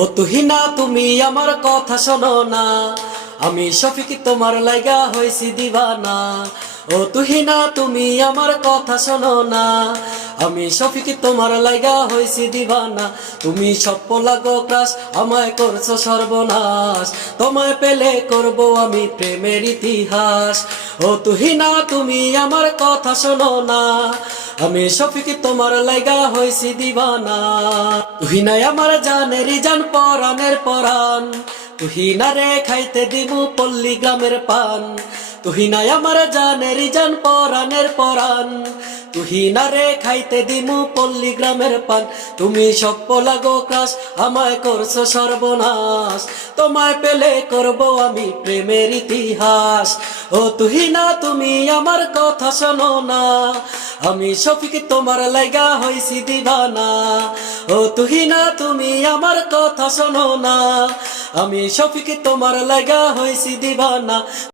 ও তুহিনা তুমি আমার কথা শোনো না, আমি শফিক তোমার লাইগা হইছি দিবানা। ও তুহিনা তুমি আমার কথা শোনো না, আমি শফিক তোমার লাইগা হইছি দিবানা। তুমি সপ্প লাগো ক্রাশ, আমায় করছো সর্বনাশ, তোমায় পেলে করব আমি প্রেমের ইতিহাস। ও তুহিনা তুমি আমার কথা শোনো না, আমি শফিক তোমার লাইগা হইছি দিবানা। তুহিনাই আমার জানেরই জান, পরাণের পরাণ, তুহিনা রে খাইতে দিমু পল্লী গ্রামের পান। তুহিনাই আমার জানেরই জান, পরাণের পরাণ, তুহিনা রে খাইতে দিমু পল্লী গ্রামের পান। তুমি সপ্প লাগো ক্রাশ, আমায় করছো সর্বনাশ, তোমায় পেলে করব আমি প্রেমের ইতিহাস। ও তুহিনা তুমি আমার কথা শোনো না, আমি শফিক তোমার লাইগা হইছি দিবানা। ও তুহিনা তুমি আমার কথা শোনো না, আমি শফিক তোমার লাইগা হইছি দিবানা।